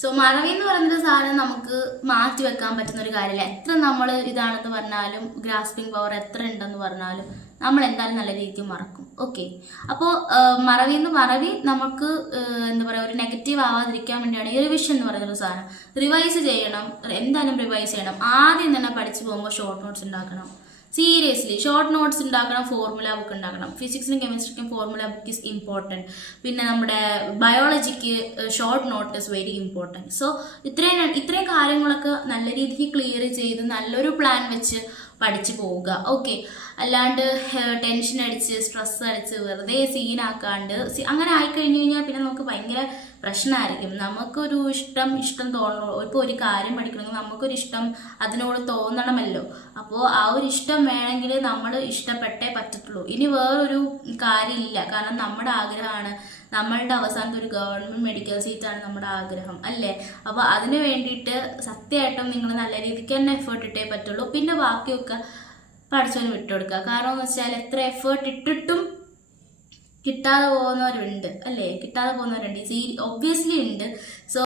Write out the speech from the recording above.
So മറവി എന്ന് പറയുന്നൊരു സാധനം നമുക്ക് മാറ്റി വെക്കാൻ പറ്റുന്ന ഒരു കാര്യമില്ല. എത്ര നമ്മൾ ഇതാണെന്ന് പറഞ്ഞാലും, ഗ്രാസ്പിംഗ് പവർ എത്ര ഉണ്ടെന്ന് പറഞ്ഞാലും നമ്മൾ എന്തായാലും നല്ല രീതിക്ക് മറക്കും. ഓക്കെ, അപ്പോൾ മറവി നമുക്ക് എന്താ പറയുക, ഒരു നെഗറ്റീവ് ആവാതിരിക്കാൻ വേണ്ടിയാണ് ഈ റിവിഷൻ എന്ന് പറയുന്നൊരു സാധനം. റിവൈസ് ചെയ്യണം, എന്തായാലും റിവൈസ് ചെയ്യണം. ആദ്യം തന്നെ പഠിച്ചു പോകുമ്പോൾ ഷോർട്ട് നോട്ട്സ് ഉണ്ടാക്കണം. സീരിയസ്ലി ഷോർട്ട് നോട്ട്സ് ഉണ്ടാക്കണം, ഫോർമുല ബുക്ക് ഉണ്ടാക്കണം. ഫിസിക്സിനും കെമിസ്ട്രിക്കും ഫോർമുല ബുക്ക് ഈസ് ഇമ്പോർട്ടൻറ്റ്. പിന്നെ നമ്മുടെ ബയോളജിക്ക് short note is very important. So ഇത്രയും കാര്യങ്ങളൊക്കെ നല്ല രീതിക്ക് ക്ലിയർ ചെയ്ത് നല്ലൊരു പ്ലാൻ വെച്ച് പഠിച്ചു പോവുക. ഓക്കെ, അല്ലാണ്ട് ടെൻഷൻ അടിച്ച് സ്ട്രെസ് അടിച്ച് വെറുതെ സീനാക്കാണ്ട് അങ്ങനെ ആയിക്കഴിഞ്ഞ് കഴിഞ്ഞാൽ പിന്നെ നമുക്ക് ഭയങ്കര പ്രശ്നമായിരിക്കും. നമുക്കൊരു ഇഷ്ടം തോന്നണോ, ഇപ്പോൾ ഒരു കാര്യം പഠിക്കണമെങ്കിൽ നമുക്കൊരു ഇഷ്ടം അതിനോട് തോന്നണമല്ലോ. അപ്പോൾ ആ ഒരു ഇഷ്ടം വേണമെങ്കിൽ നമ്മൾ ഇഷ്ടപ്പെട്ടേ പറ്റത്തുള്ളൂ. ഇനി വേറൊരു കാര്യമില്ല. കാരണം നമ്മുടെ ആഗ്രഹമാണ്, നമ്മളുടെ അവസാനത്തെ ഒരു ഗവൺമെൻറ് മെഡിക്കൽ സീറ്റാണ് നമ്മുടെ ആഗ്രഹം അല്ലേ. അപ്പോൾ അതിന് വേണ്ടിയിട്ട് സത്യമായിട്ടും നിങ്ങൾ നല്ല രീതിക്ക് തന്നെ എഫേർട്ട് ഇട്ടേ പറ്റുള്ളൂ. പിന്നെ ബാക്കിയൊക്കെ പഠിച്ചവന് വിട്ടുകൊടുക്കുക. കാരണം എന്ന് വെച്ചാൽ എത്ര എഫേർട്ട് ഇട്ടിട്ടും കിട്ടാതെ പോകുന്നവരുണ്ട് അല്ലേ, കിട്ടാതെ പോകുന്നവരുണ്ട്. ഒബ്വിയസ്ലി ഉണ്ട്. സോ